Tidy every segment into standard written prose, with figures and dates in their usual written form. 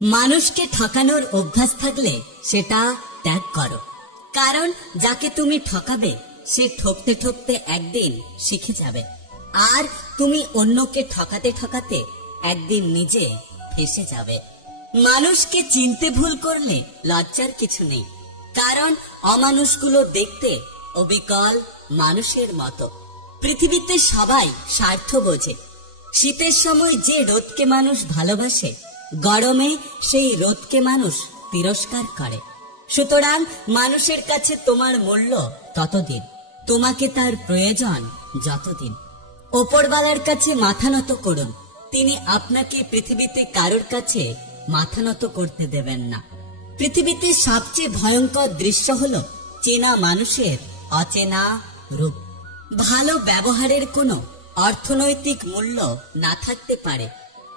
মানুষকে ঠকানোর অভ্যাস থাকলে সেটা ত্যাগ করো। কারণ যাকে তুমি ঠকাবে সে ঠকতে ঠকতে একদিন শিখে যাবে, আর তুমি অন্যকে ঠকাতে ঠকাতে একদিন নিজে ফেঁসে যাবে। মানুষকে চিনতে ভুল করলে লজ্জার কিছু নেই, কারণ অমানুষগুলো দেখতে অবিকল মানুষের মতো। পৃথিবীতে সবাই স্বার্থ বোঝে। শীতের সময় যে রোদকে মানুষ ভালোবাসে, গরমে সেই রোদকে মানুষ তিরস্কার করে। সুতরাং মানুষের কাছে তোমার মূল্য ততদিন, তোমাকে তার প্রয়োজন যতদিন। ওপরওয়ালার কাছে মাথা নত করুন, তিনি আপনাকে পৃথিবীতে কারোর কাছে মাথা নত করতে দেবেন না। পৃথিবীতে সবচেয়ে ভয়ঙ্কর দৃশ্য হলো চেনা মানুষের অচেনা রূপ। ভালো ব্যবহারের কোনো অর্থনৈতিক মূল্য না থাকতে পারে,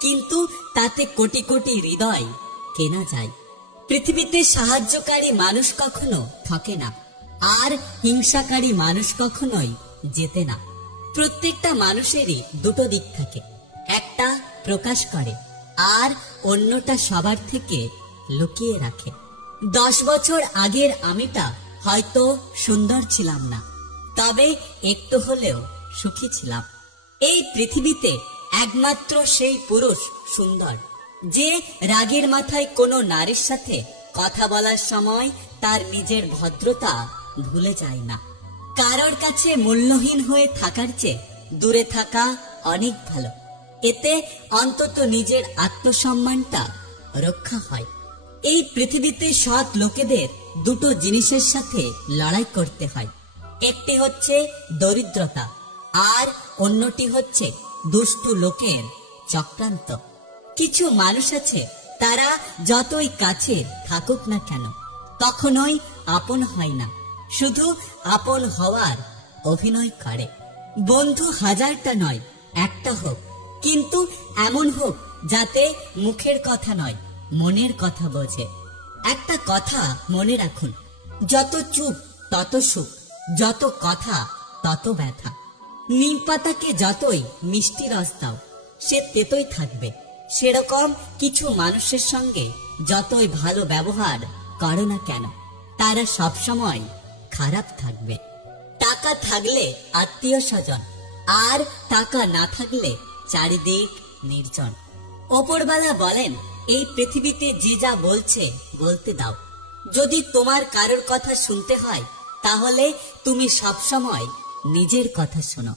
কিন্তু তাতে কোটি কোটি হৃদয় কেনা যায়। পৃথিবীতে সাহায্যকারী মানুষ কখনো ঠকে না, আর হিংসাকারী মানুষ কখনোই জেতে না। প্রত্যেকটা মানুষেরই দুটো দিক থাকে, একটা প্রকাশ করে আর অন্যটা সবার থেকে লুকিয়ে রাখে। 10 বছর আগের আমিটা হয়তো সুন্দর ছিলাম না, তবে একটু হলেও সুখী ছিলাম। এই পৃথিবীতে একমাত্র সেই পুরুষ সুন্দর যে রাগের মাথায় কোনো নারীর সাথে কথা বলার সময় তার নিজের ভদ্রতা ভুলে যায় না। কারোর কাছে মূল্যহীন হয়ে থাকার চেয়ে দূরে থাকা অনেক ভালো, এতে অন্তত নিজের আত্মসম্মানটা রক্ষা হয়। এই পৃথিবীতে সৎ লোকেদের দুটো জিনিসের সাথে লড়াই করতে হয়, একটি হচ্ছে দরিদ্রতা আর অন্যটি হচ্ছে দুষ্টু লোকের চক্রান্ত। কিছু মানুষ আছে, তারা যতই কাছে থাকুক না কেন কখনোই আপন হয় না, শুধু আপন হওয়ার অভিনয় করে। বন্ধু 1000টা নয়, একটা হোক, কিন্তু এমন হোক যাতে মুখের কথা নয় মনের কথা বোঝে। একটা কথা মনে রাখুন, যত চুপ তত সুখ, যত কথা তত ব্যথা। নিম পাতাকে যতই মিষ্টি রস দাও সে তেতোই থাকবে, সেরকম কিছু মানুষের সঙ্গে যতই ভালো ব্যবহার করো না কেন তারা সবসময় খারাপ থাকবে। টাকা থাকলে আত্মীয় স্বজন, আর টাকা না থাকলে চারিদিক নির্জন। ওপরওয়ালা বলেন, এই পৃথিবীতে যে যা বলছে বলতে দাও। যদি তোমার কারোর কথা শুনতে হয় তাহলে তুমি সবসময় নিজের কথা শোনো।